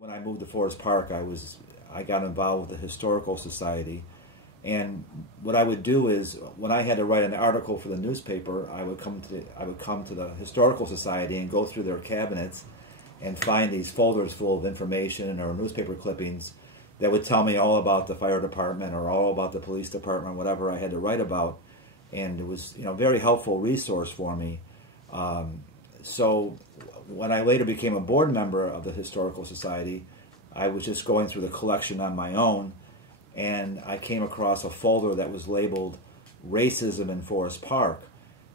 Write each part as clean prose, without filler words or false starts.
When I moved to Forest Park, I got involved with the Historical Society, and what I would do is when I had to write an article for the newspaper, I would come to the Historical Society and go through their cabinets and find these folders full of information or newspaper clippings that would tell me all about the fire department or all about the police department, whatever I had to write about, and it was a very helpful resource for me. So when I later became a board member of the Historical Society, I was just going through the collection on my own, and I came across a folder that was labeled Racism in Forest Park.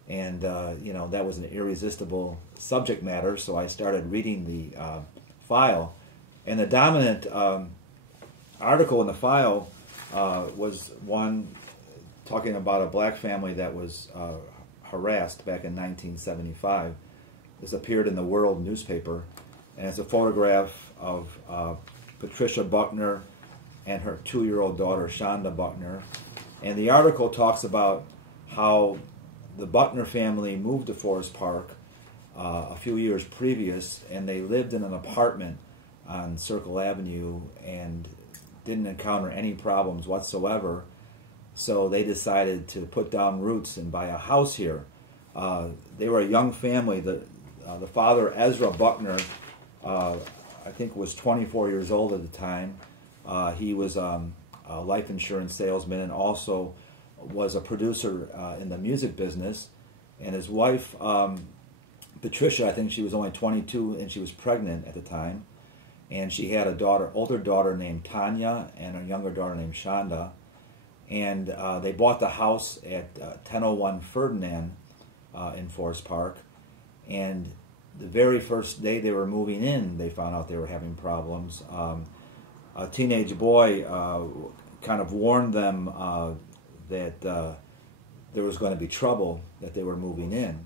And, that was an irresistible subject matter, so I started reading the file. And the dominant article in the file was one talking about a black family that was harassed back in 1975. This appeared in the World newspaper, and it's a photograph of Patricia Buckner and her 2-year-old daughter, Shonda Buckner. And the article talks about how the Buckner family moved to Forest Park a few years previous, and they lived in an apartment on Circle Avenue and didn't encounter any problems whatsoever. So they decided to put down roots and buy a house here. They were a young family. The father, Ezra Buckner, I think was 24 years old at the time. He was a life insurance salesman and also was a producer in the music business. And his wife, Patricia, I think she was only 22 and she was pregnant at the time. And she had a older daughter named Tanya and a younger daughter named Shonda. And they bought the house at 1001 Ferdinand in Forest Park. And the very first day they were moving in, they found out they were having problems. A teenage boy kind of warned them that there was going to be trouble, that they were moving in.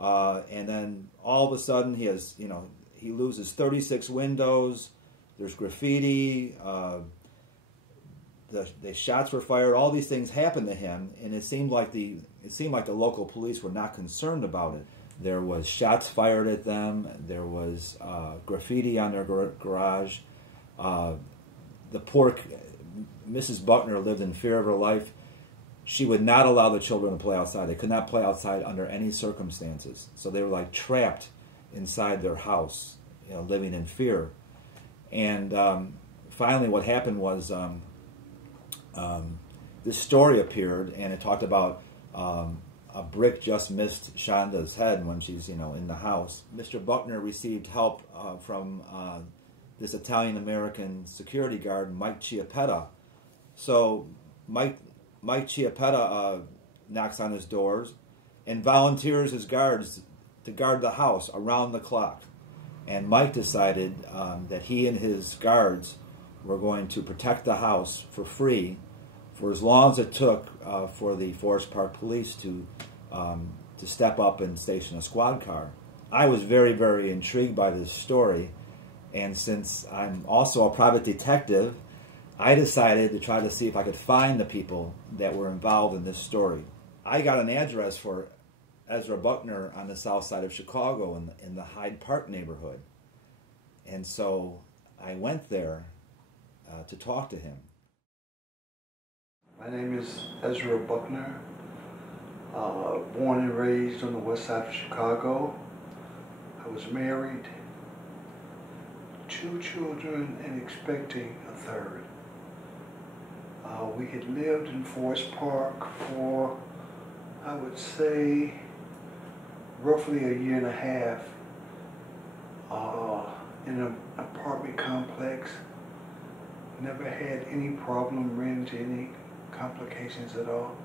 And then all of a sudden he loses 36 windows, there's graffiti, the shots were fired, all these things happened to him, and it seemed like the local police were not concerned about it. There was shots fired at them, there was graffiti on their garage. The poor Mrs. Buckner lived in fear of her life. She would not allow the children to play outside. They could not play outside under any circumstances. So they were like trapped inside their house, living in fear. And finally what happened was this story appeared, and it talked about a brick just missed Shonda's head when she's in the house. Mr. Buckner received help from this Italian-American security guard, Mike Chiappetta. So Mike Chiappetta knocks on his doors and volunteers his guards to guard the house around the clock. And Mike decided that he and his guards were going to protect the house for free for as long as it took for the Forest Park police to step up and station a squad car. I was very, very intrigued by this story, and since I'm also a private detective, I decided to try to see if I could find the people that were involved in this story. I got an address for Ezra Buckner on the south side of Chicago in the Hyde Park neighborhood. And so I went there to talk to him. My name is Ezra Buckner, born and raised on the west side of Chicago. I was married, 2 children, and expecting a third. We had lived in Forest Park for, I would say, roughly a year and a half in an apartment complex. Never had any problem, ran into any complications at all.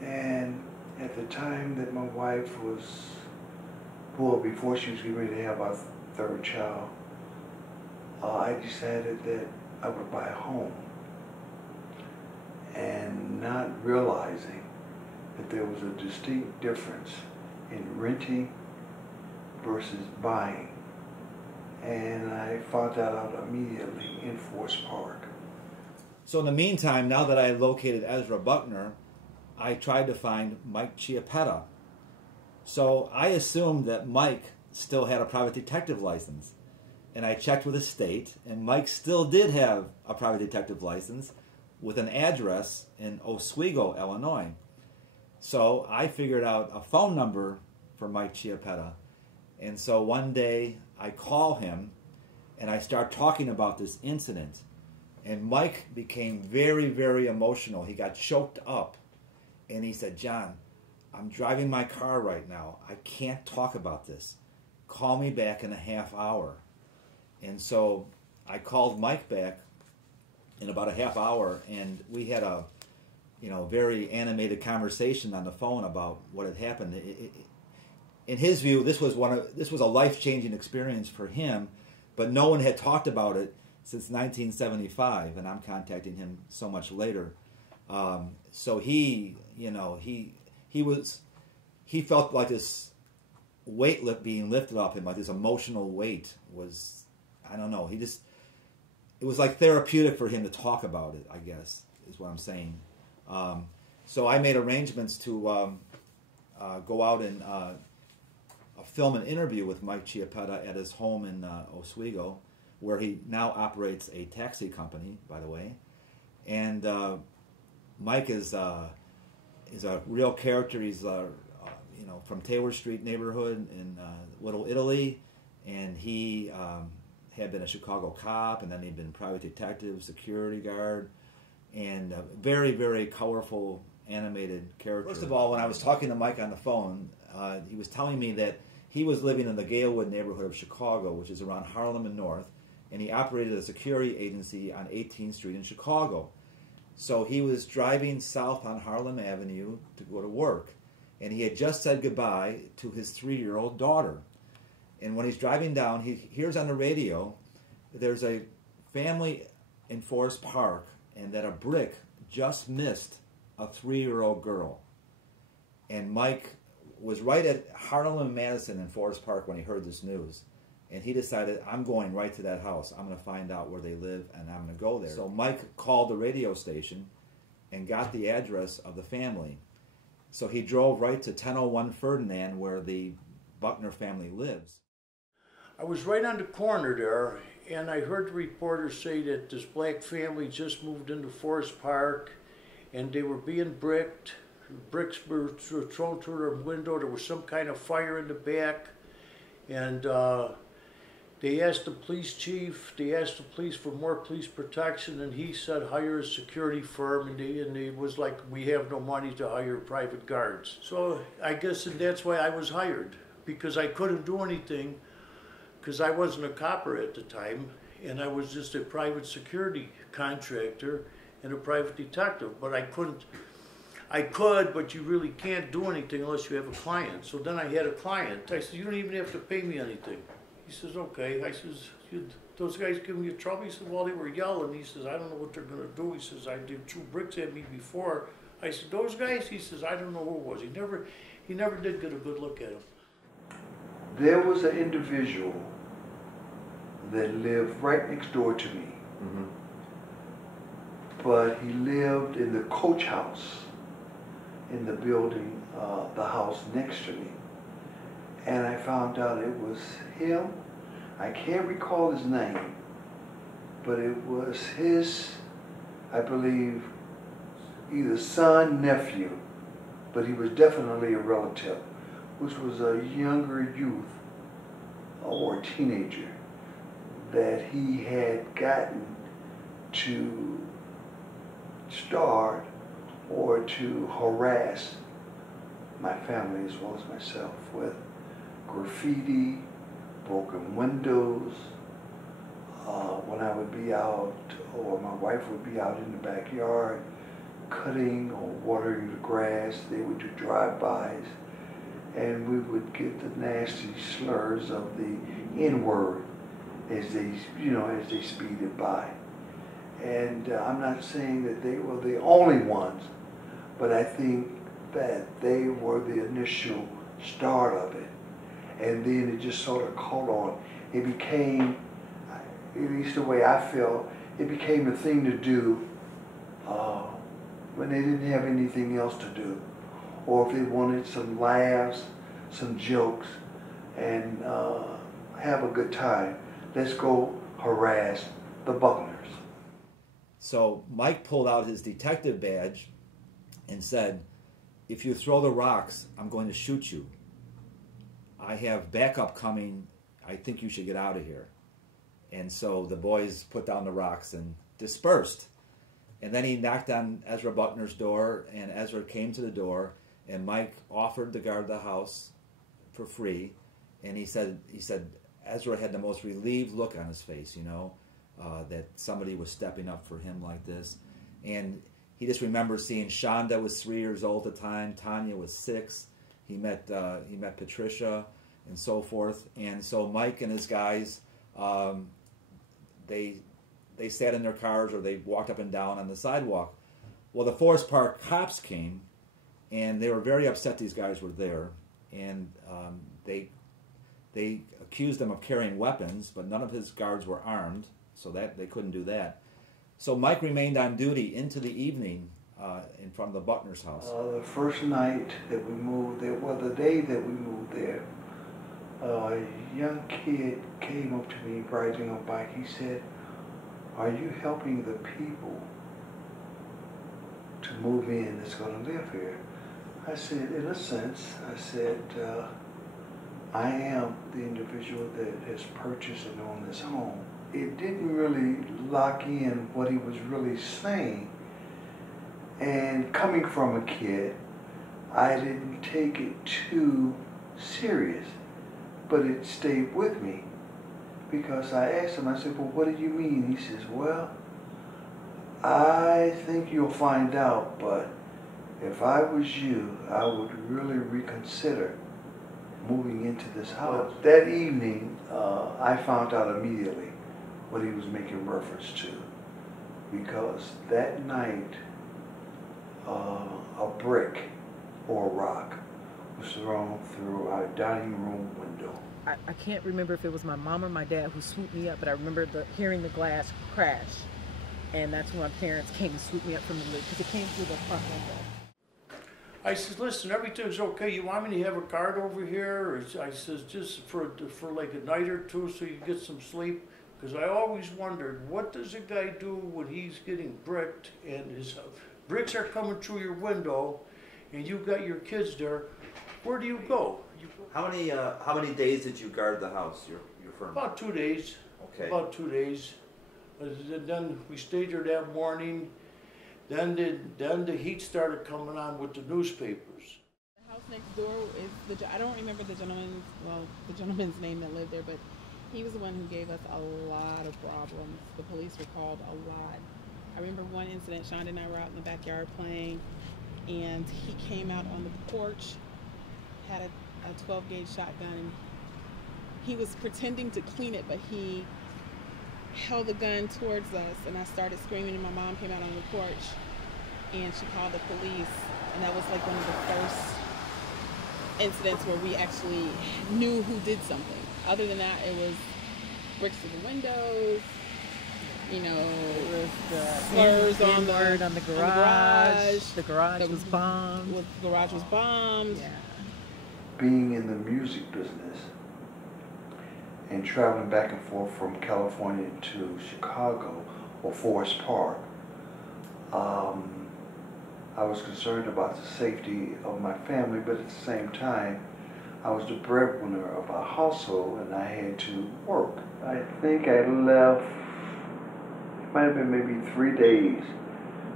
And at the time that my wife was, well, before she was getting ready to have our 3rd child, I decided that I would buy a home, and not realizing that there was a distinct difference in renting versus buying. And I found that out immediately in Forest Park. So in the meantime, now that I had located Ezra Buckner, I tried to find Mike Chiappetta. So I assumed that Mike still had a private detective license. and I checked with the state, and Mike still did have a private detective license with an address in Oswego, Illinois. So I figured out a phone number for Mike Chiappetta, and so one day I call him, and I start talking about this incident, and Mike became very, very emotional. He got choked up, and he said, "John, I'm driving my car right now. I can't talk about this. Call me back in a half hour." And so I called Mike back in about a half hour, and we had a very animated conversation on the phone about what had happened. In his view, this was a life-changing experience for him, but no one had talked about it since 1975, and I'm contacting him so much later. So he felt like this weight being lifted off him, like this emotional weight was, I don't know, it was like therapeutic for him to talk about it, I guess, is what I'm saying. So I made arrangements to go out and film an interview with Mike Chiappetta at his home in Oswego, where he now operates a taxi company, by the way. And Mike is a real character. He's from Taylor Street neighborhood in Little Italy, and he had been a Chicago cop, and then he'd been private detective, security guard, and a very, very colorful, animated character. First of all, when I was talking to Mike on the phone, he was telling me that he was living in the Galewood neighborhood of Chicago, which is around Harlem and North, and he operated a security agency on 18th Street in Chicago. So he was driving south on Harlem Avenue to go to work, and he had just said goodbye to his 3-year-old daughter. And when he's driving down, he hears on the radio that there's a family in Forest Park, and that a brick just missed a 3-year-old girl. And Mike was right at Harlem and Madison in Forest Park when he heard this news. And he decided, I'm going right to that house. I'm going to find out where they live, and I'm going to go there. So Mike called the radio station and got the address of the family. So he drove right to 1001 Ferdinand, where the Buckner family lives. I was right on the corner there, and I heard the reporter say that this black family just moved into Forest Park, and they were being bricked. Bricks were thrown through their window. There was some kind of fire in the back, and they asked the police chief, they asked the police for more police protection, and he said hire a security firm, and it was like, we have no money to hire private guards. So I guess that's why I was hired, because I couldn't do anything, because I wasn't a copper at the time, and I was just a private security contractor and a private detective, but I could, but you really can't do anything unless you have a client. So then I had a client. I said, you don't even have to pay me anything. He says, okay. I says, those guys giving you trouble? He said, well, they were yelling. He says, I don't know what they're going to do. He says, I did 2 bricks at me before. I said, those guys? He says, I don't know who it was. He never did get a good look at him. There was an individual that lived right next door to me. Mm-hmm. But he lived in the coach house in the building, the house next to me. And I found out it was him. I can't recall his name, but it was his, I believe, either son, nephew, but he was definitely a relative, which was a younger youth or teenager that he had gotten to start or to harass my family as well as myself with graffiti, broken windows. When I would be out, or my wife would be out in the backyard cutting or watering the grass, they would do drive-bys, and we would get the nasty slurs of the N-word as they speeded by. And I'm not saying that they were the only ones, but I think that they were the initial start of it. And then it just sort of caught on. It became, at least the way I felt, it became a thing to do when they didn't have anything else to do. Or if they wanted some laughs, some jokes, and have a good time. let's go harass the Buckners. So Mike pulled out his detective badge and said, if you throw the rocks, I'm going to shoot you. I have backup coming. I think you should get out of here. And so the boys put down the rocks and dispersed. And then he knocked on Ezra Buckner's door, and Ezra came to the door, and Mike offered to guard the house for free. And he said Ezra had the most relieved look on his face, you know, that somebody was stepping up for him like this. And he just remembers seeing Shonda was 3 years old at the time, Tanya was 6. He met Patricia and so forth. And so Mike and his guys, they sat in their cars or they walked up and down on the sidewalk. Well, the Forest Park cops came, and they were very upset these guys were there, and they accused them of carrying weapons, but none of his guards were armed, so that they couldn't do that. So Mike remained on duty into the evening in front of the Buckner's house. The first night that we moved there, well, the day that we moved there, a young kid came up to me riding on a bike. He said, "Are you helping the people to move in that's going to live here?" I said, in a sense, I said, I am the individual that has purchased and owned this home. It didn't really lock in what he was really saying. And coming from a kid, I didn't take it too serious, but it stayed with me. Because I asked him, I said, "Well, what do you mean?" He says, "Well, I think you'll find out, but if I was you, I would really reconsider moving into this house." But that evening, I found out immediately what he was making reference to. Because that night, a brick or a rock was thrown through our dining room window. I can't remember if it was my mom or my dad who swooped me up, but I remember hearing the glass crash. And that's when my parents came to swoop me up from the lid, because it came through the front window. I said, "Listen, everything's okay. You want me to have a guard over here?" Or I says, "Just for like a night or two so you get some sleep." Because I always wondered, what does a guy do when he's getting bricked and his bricks are coming through your window and you've got your kids there? Where do you go? How many days did you guard the house, your firm? About 2 days. Okay. About 2 days. Then we stayed there that morning. Then the heat started coming on with the newspapers. The house next door is I don't remember the gentleman's name that lived there, but he was the one who gave us a lot of problems. The police were called a lot. I remember one incident, Shonda and I were out in the backyard playing, and he came out on the porch, had a 12-gauge shotgun, and he was pretending to clean it, but he held the gun towards us, and I started screaming, and my mom came out on the porch, and she called the police, and that was like one of the first incidents where we actually knew who did something. Other than that, it was bricks to the windows, you know, It was the slurs on the garage. The garage was bombed. The garage was bombed. Yeah. Being in the music business and traveling back and forth from California to Chicago or Forest Park, I was concerned about the safety of my family, but at the same time, I was the breadwinner of our household and I had to work. I think I left, it might have been maybe 3 days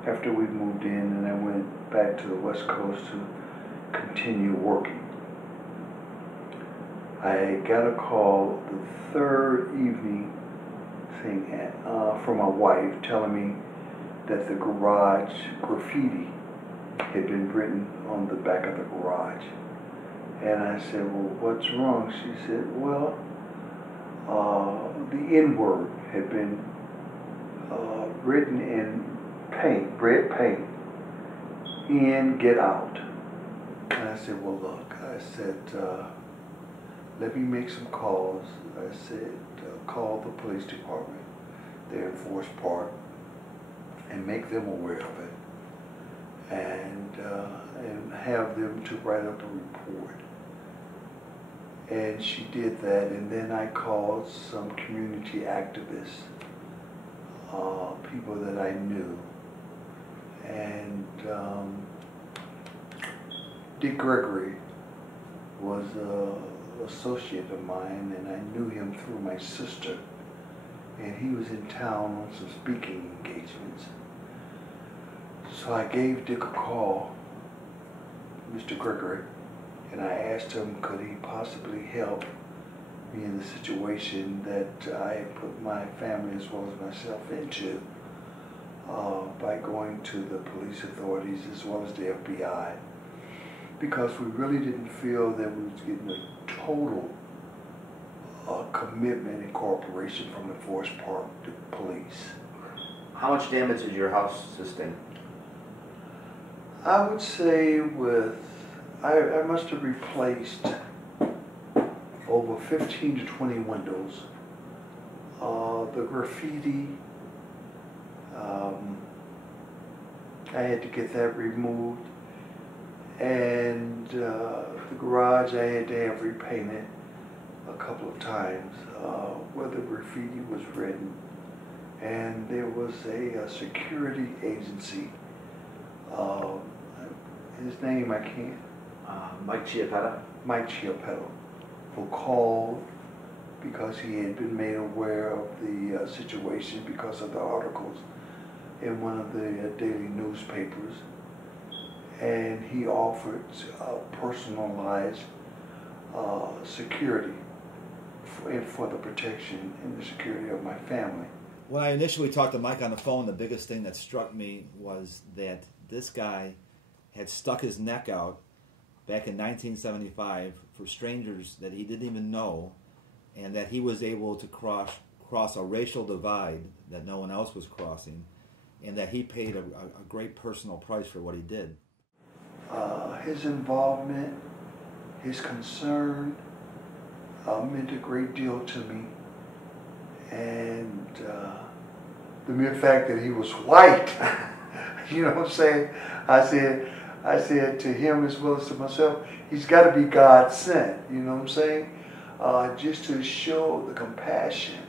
after we moved in, and I went back to the West Coast to continue working. I got a call the third evening saying, from my wife telling me that the garage graffiti had been written on the back of the garage. And I said, "Well, what's wrong?" She said, "Well, the N-word had been written in paint, red paint, in, get out." And I said, "Well, look," I said, "let me make some calls." I said, "Call the police department there in Forest Park and make them aware of it, and have them to write up a report." And she did that, and then I called some community activists, people that I knew, and Dick Gregory was an associate of mine, and I knew him through my sister, and he was in town on some speaking engagements. So I gave Dick a call, Mr. Gregory, and I asked him could he possibly help me in the situation that I had put my family as well as myself into by going to the police authorities as well as the FBI, because we really didn't feel that we was getting a total commitment and cooperation from the Forest Park police. How much damage did your house sustain? I would say I must have replaced over 15 to 20 windows. The graffiti, I had to get that removed. And the garage I had to have repainted a couple of times where the graffiti was written. And there was a security agency, his name I can't. Mike Chiappetta? Mike Chiappetta, who called because he had been made aware of the situation because of the articles in one of the daily newspapers. And he offered personalized security for the protection and the security of my family. When I initially talked to Mike on the phone, the biggest thing that struck me was that this guy had stuck his neck out back in 1975 for strangers that he didn't even know, and that he was able to cross a racial divide that no one else was crossing, and that he paid a great personal price for what he did. His involvement, his concern meant a great deal to me, and the mere fact that he was white, you know what I'm saying? I said to him as well as to myself, he's got to be God sent, you know what I'm saying? Just to show the compassion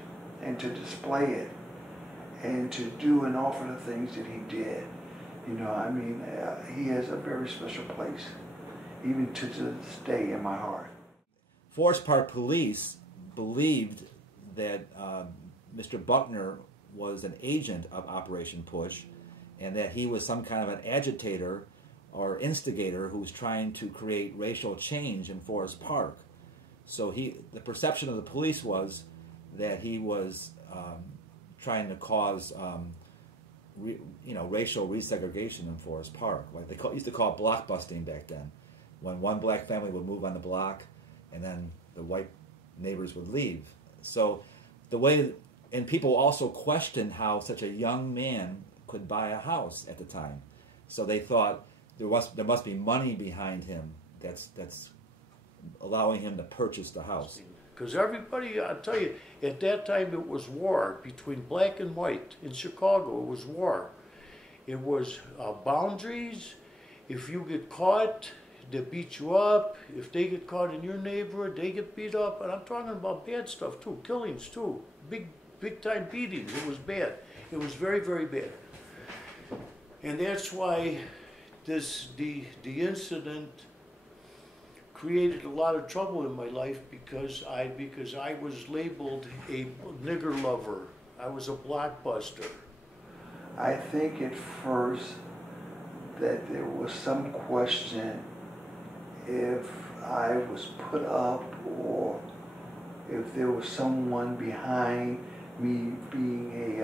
and to display it and to do and offer the things that he did. You know, I mean, he has a very special place, even to this day in my heart. Forest Park Police believed that Mr. Buckner was an agent of Operation Push, and that he was some kind of an agitator or instigator who was trying to create racial change in Forest Park. So the perception of the police was that he was trying to cause racial resegregation in Forest Park. Like they used to call it blockbusting back then, when one black family would move on the block and then the white neighbors would leave. So and people also questioned how such a young man could buy a house at the time. So they thought there must be money behind him that's allowing him to purchase the house. Because everybody, I tell you, at that time it was war between black and white. In Chicago, it was war. It was boundaries. If you get caught, they beat you up. If they get caught in your neighborhood, they get beat up. And I'm talking about bad stuff too, killings too, big time beatings. It was bad. It was very, very bad. And that's why the incident created a lot of trouble in my life, because I was labeled a nigger lover. I was a blockbuster. I think at first that there was some question if I was put up or if there was someone behind me being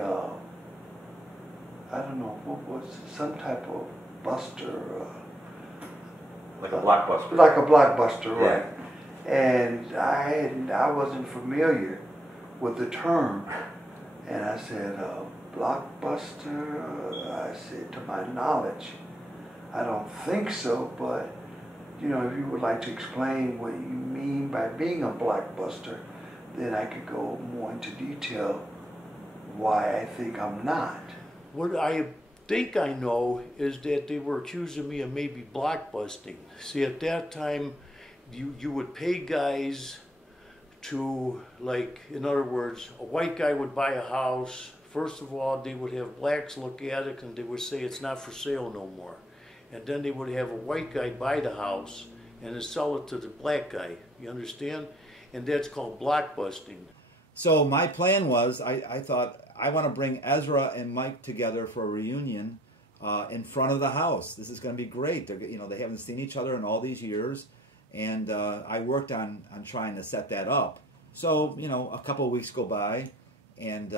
I don't know, what was it, some type of buster. Like a blockbuster. Like a blockbuster, right. Yeah. And I wasn't familiar with the term. And I said, blockbuster? I said, to my knowledge, I don't think so, but, you know, if you would like to explain what you mean by being a blockbuster, then I could go more into detail why I think I'm not. What I think I know is that they were accusing me of maybe blockbusting. See, at that time, you would pay guys to, like, in other words, a white guy would buy a house. First of all, they would have blacks look at it and they would say it's not for sale no more. And then they would have a white guy buy the house and then sell it to the black guy. You understand? And that's called blockbusting. So my plan was, I thought, I want to bring Ezra and Mike together for a reunion in front of the house. This is going to be great. They haven't seen each other in all these years, and I worked on trying to set that up. So, a couple of weeks go by, and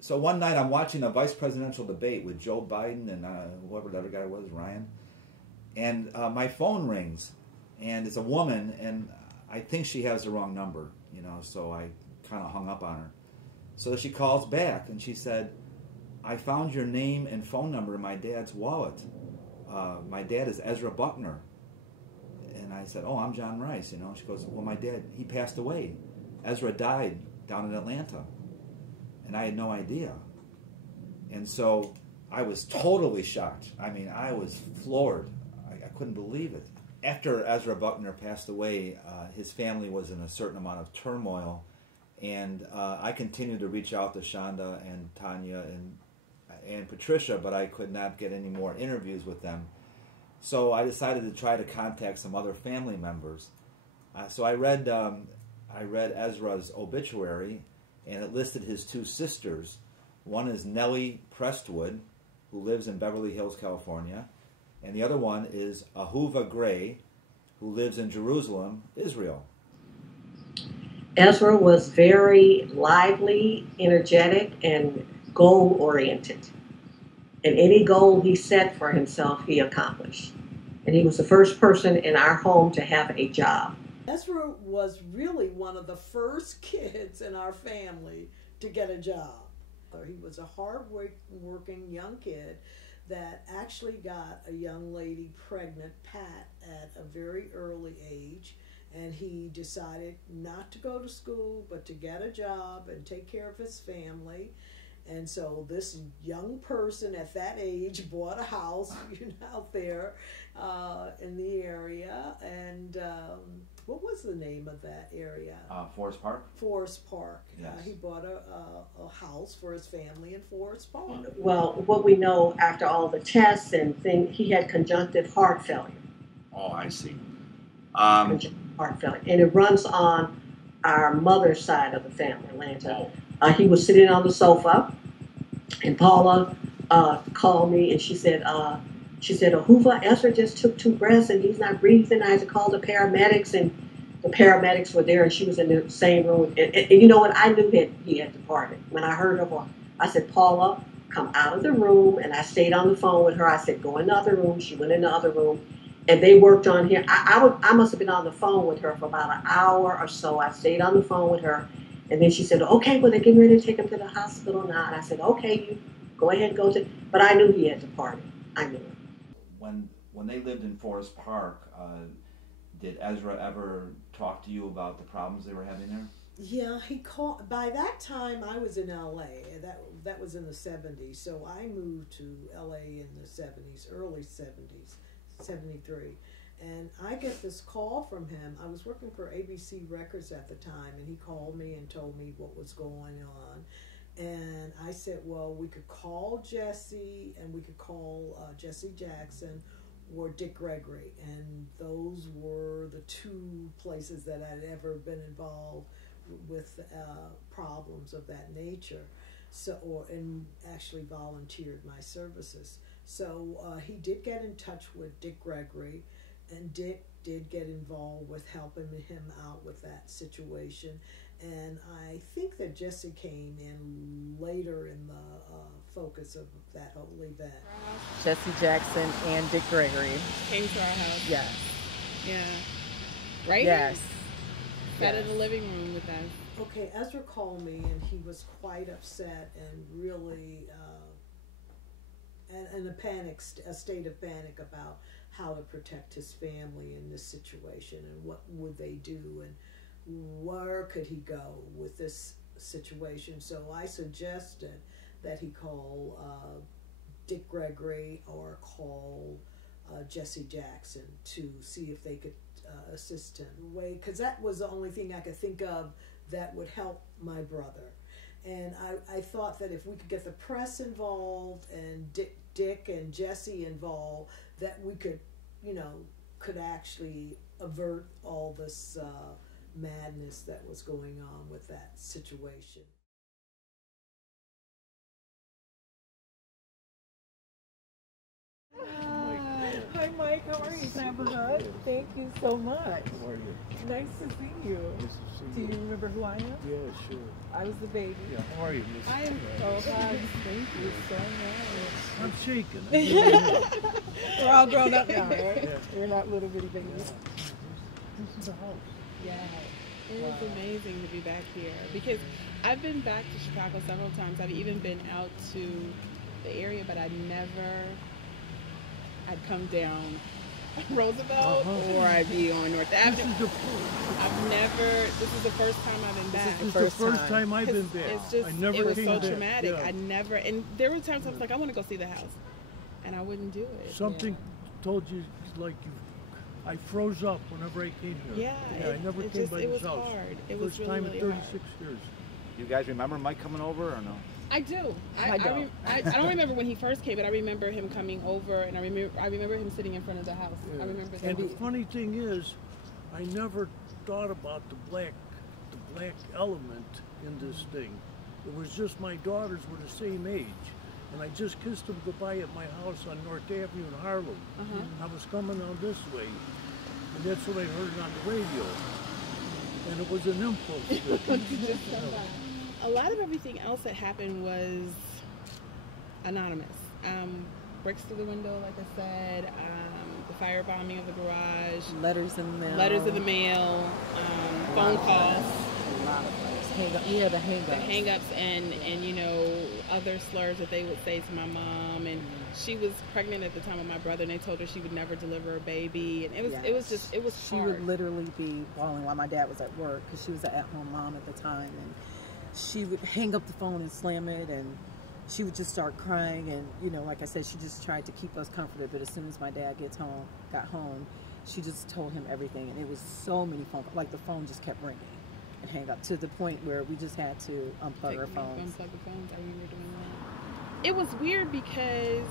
so one night I'm watching a vice presidential debate with Joe Biden and whoever the other guy was, Ryan, and my phone rings, and it's a woman, and I think she has the wrong number, so I kind of hung up on her. So she calls back, and she said, I found your name and phone number in my dad's wallet. My dad is Ezra Buckner. And I said, oh, I'm John Rice, She goes, well, my dad, he passed away. Ezra died down in Atlanta. And I had no idea. And so I was totally shocked. I mean, I was floored. I couldn't believe it. After Ezra Buckner passed away, his family was in a certain amount of turmoil. And I continued to reach out to Shonda and Tanya and Patricia, but I could not get any more interviews with them. So I decided to try to contact some other family members. So I read Ezra's obituary, and it listed his two sisters. One is Nellie Prestwood, who lives in Beverly Hills, California, and the other one is Ahuva Gray, who lives in Jerusalem, Israel. Ezra was very lively, energetic, and goal-oriented. And any goal he set for himself, he accomplished. And he was the first person in our home to have a job. Ezra was really one of the first kids in our family to get a job. He was a hard-working young kid that actually got a young lady pregnant, Pat, at a very early age. And he decided not to go to school, but to get a job and take care of his family. And so this young person at that age bought a house out there in the area. And what was the name of that area? Forest Park? Forest Park. Yes. He bought a house for his family in Forest Park. Well, what we know after all the tests and things, he had conjunctive heart failure. Oh, I see. Conjunctive heart failure. And it runs on our mother's side of the family, Atlanta. He was sitting on the sofa, and Paula called me, and she said, Ahuva, Ezra just took 2 breaths, and he's not breathing. I had to call the paramedics, and the paramedics were there, and she was in the same room. And you know what? I knew he had departed. When I heard her voice, I said, Paula, come out of the room. And I stayed on the phone with her. I said, go in the other room. She went in the other room. And they worked on him. I must have been on the phone with her for about an hour or so. I stayed on the phone with her. And then she said, okay, well, they're getting ready to take him to the hospital now. And I said, okay, you go ahead and go to. But I knew he had departed. I knew it. When they lived in Forest Park, did Ezra ever talk to you about the problems they were having there? Yeah, he called. By that time, I was in L.A. That was in the 70s. So I moved to L.A. in the 70s, early 70s, 73. And I get this call from him. I was working for ABC Records at the time, and he called me and told me what was going on. And I said, well, we could call Jesse, and we could call Jesse Jackson or Dick Gregory. And those were the 2 places that I'd ever been involved with problems of that nature. And actually volunteered my services. So he did get in touch with Dick Gregory, and Dick did get involved with helping him out with that situation. And I think that Jesse came in later in the focus of that whole event. Jesse Jackson and Dick Gregory Came to our house. Yes. Yeah. Right? Yes. Sat in the living room with us. Okay, Ezra called me, and he was quite upset and really in a state of panic about how to protect his family in this situation and what would they do and where could he go with this situation. So I suggested that he call Dick Gregory or call Jesse Jackson to see if they could assistant way, because that was the only thing I could think of that would help my brother. And I thought that if we could get the press involved and Dick and Jesse involved, that we could, could actually avert all this madness that was going on with that situation. Hi, Mike. How are you? Can I have a hug? Thank you so much. How are you? Nice to see you. Nice to see Do you. you remember who I am? Yeah, sure. I was the baby. Yeah, how are you, Miss? I am so hugs. Thank you so much. I'm shaking. We're all grown up now, right? Yeah. We're not little bitty babies. This is the house. Yeah, it was amazing to be back here because I've been back to Chicago several times. I've even been out to the area, but I'd come down Roosevelt or I'd be on North Avenue. This is the first time I've been back. This is the first time I've been back. It's just, I never it was came so back. traumatic. Yeah. And there were times I was like, I want to go see the house. And I wouldn't do it. Something told you, like I froze up whenever I came here. Yeah, I never came by it this was house. hard. It was First really, time really in hard. 36 years. You guys remember Mike coming over or no? I do. I don't. I don't remember when he first came, but I remember him coming over, and I remember him sitting in front of the house. Yeah. I remember that. And the funny thing is, I never thought about the black element in this thing. It was just my daughters were the same age, and I just kissed them goodbye at my house on North Avenue in Harlem. I was coming on this way, and that's what I heard on the radio, and it was an impulse. A lot of everything else that happened was anonymous. Bricks through the window, like I said, the firebombing of the garage, Letters in the mail. letters in the mail, phone calls. A lot of things. The hang-ups. The hang-ups and other slurs that they would say to my mom. And she was pregnant at the time of my brother, and they told her she would never deliver a baby. And it was She hard. would literally be bawling while my dad was at work because she was an at-home mom at the time, and she would hang up the phone and slam it, and she would just start crying. And like I said, she just tried to keep us comforted. But as soon as my dad got home, she just told him everything, and it was so many phone calls. Like the phone just kept ringing and hang up to the point where we just had to unplug our phones. Unplug the phones. I remember doing that. It was weird because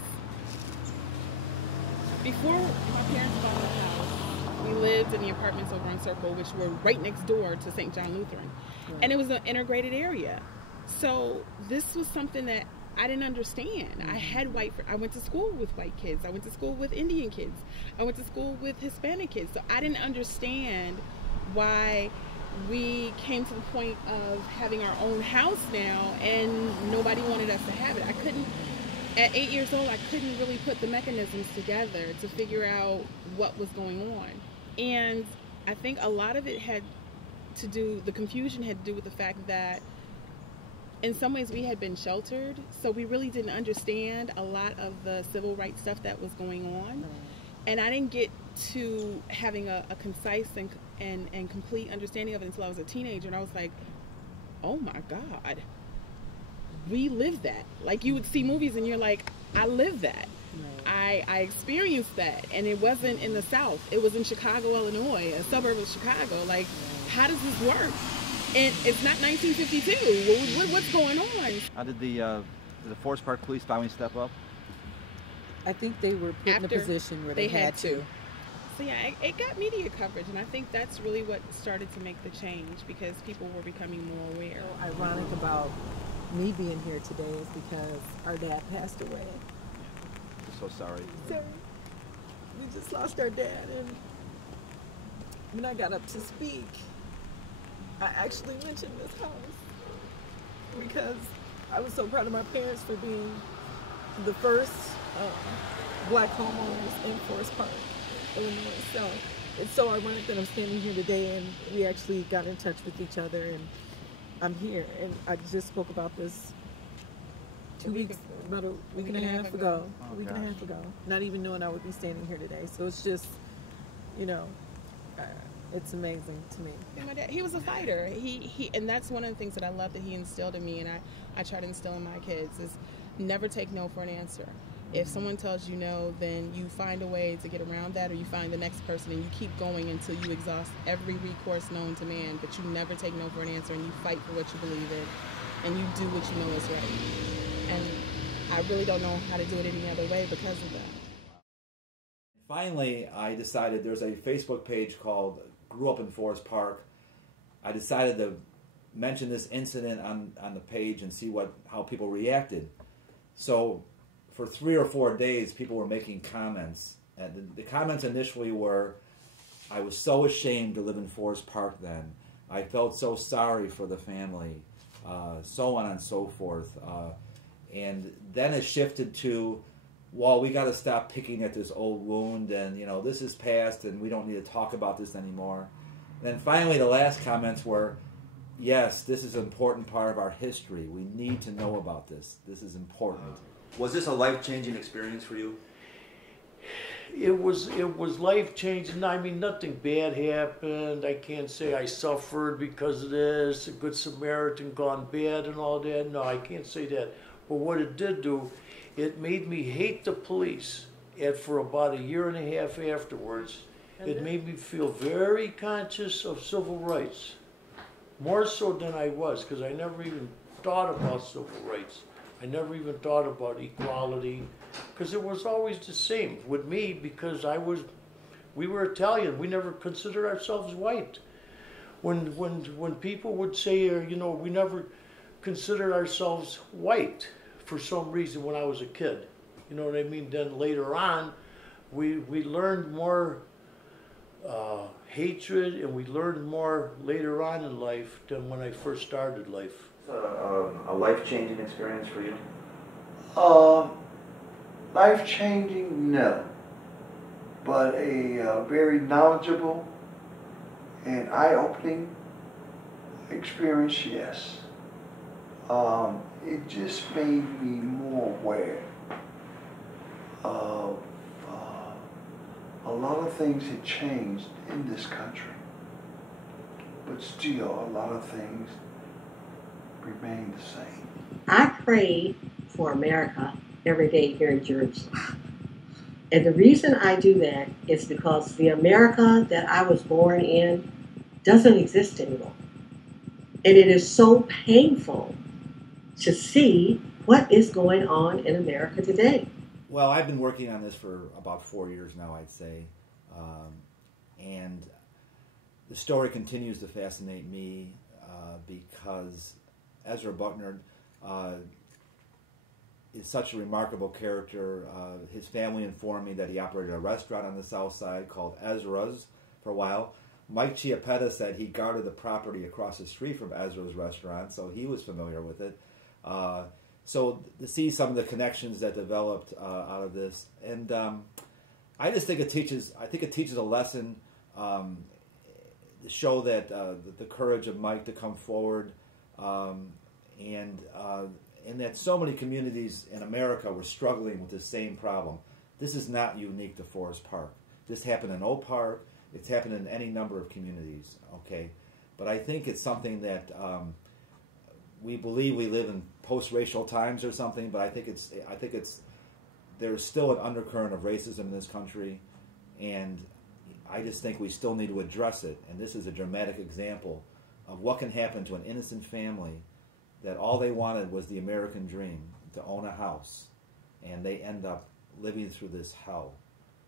before my parents bought the house, we lived in the apartments over on Circle, which were right next door to St. John Lutheran. Right. And it was an integrated area. So this was something that I didn't understand. I went to school with white kids. I went to school with Indian kids. I went to school with Hispanic kids. So I didn't understand why we came to the point of having our own house now and nobody wanted us to have it. At 8 years old, I couldn't really put the mechanisms together to figure out what was going on. And I think a lot of it the confusion had to do with the fact that in some ways we had been sheltered, so we really didn't understand a lot of the civil rights stuff that was going on. And I didn't get to having a concise and complete understanding of it until I was a teenager, and I was like, oh my God, we lived that. Like, you would see movies and you're like, I lived that. I experienced that, and it wasn't in the South. It was in Chicago, Illinois, a suburb of Chicago. Like, how does this work? And it's not 1952. What's going on? How did the Forest Park Police finally step up? I think they were put in a position where they had to. So yeah, it got media coverage, and I think that's really what started to make the change because people were becoming more aware. What's ironic about me being here today is because our dad passed away. I'm so sorry. Sorry. We just lost our dad, and when I got up to speak, I actually mentioned this house because I was so proud of my parents for being the first black homeowners in Forest Park, Illinois. So it's so ironic that I'm standing here today and we actually got in touch with each other, and I'm here. And I just spoke about this about a week and a half ago. Oh, a week and a half ago. Not even knowing I would be standing here today. So it's just, it's amazing to me. Yeah, my dad, he was a fighter. He and that's one of the things that I love that he instilled in me, and I try to instill in my kids is never take no for an answer. If someone tells you no, then you find a way to get around that, or you find the next person and you keep going until you exhaust every recourse known to man, but you never take no for an answer, and you fight for what you believe in, and you do what you know is right. And I really don't know how to do it any other way because of that. Finally, I decided there's a Facebook page called Grew Up in Forest Park. I decided to mention this incident on the page and see how people reacted. So for 3 or 4 days, people were making comments. And the comments initially were, I was so ashamed to live in Forest Park then. I felt so sorry for the family, so on and so forth. And then it shifted to, well, we got to stop picking at this old wound, and this is past, and we don't need to talk about this anymore. And then finally, the last comments were, yes, this is an important part of our history. We need to know about this. This is important. Was this a life-changing experience for you? It was life-changing. I mean, nothing bad happened. I can't say I suffered because of this, a good Samaritan gone bad and all that. No, I can't say that. But what it did do, it made me hate the police. And for about 1.5 years afterwards, it made me feel very conscious of civil rights. More so than I was, because I never even thought about civil rights. I never even thought about equality, because it was always the same with me, because we were Italian. We never considered ourselves white. When people would say, we never considered ourselves white for some reason when I was a kid. You know what I mean? Then later on, we learned more hatred, and we learned more later on in life than when I first started life. A life-changing experience for you? Life-changing, no. But a very knowledgeable and eye-opening experience, yes. It just made me more aware of a lot of things had changed in this country, but still a lot of things remain the same. I pray for America every day here in Jerusalem. And the reason I do that is because the America that I was born in doesn't exist anymore. And it is so painful to see what is going on in America today. Well, I've been working on this for about 4 years now, I'd say. And the story continues to fascinate me because Ezra Buckner is such a remarkable character. His family informed me that he operated a restaurant on the south side called Ezra's for a while. Mike Chiappetta said he guarded the property across the street from Ezra's restaurant, so he was familiar with it. So to see some of the connections that developed out of this, and I just think it teaches. I think it teaches a lesson to show that the courage of Mike to come forward, and that so many communities in America were struggling with the same problem. This is not unique to Forest Park. This happened in Oak Park. It's happened in any number of communities. Okay, but I think it's something that we believe we live in post-racial times or something. But I think it's there's still an undercurrent of racism in this country, and I just think we still need to address it. And this is a dramatic example of what can happen to an innocent family that all they wanted was the American dream, to own a house, and they end up living through this hell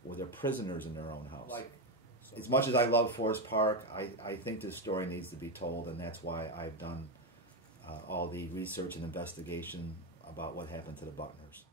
where they're prisoners in their own house. As much as I love Forest Park, I think this story needs to be told, and that's why I've done all the research and investigation about what happened to the Buckners.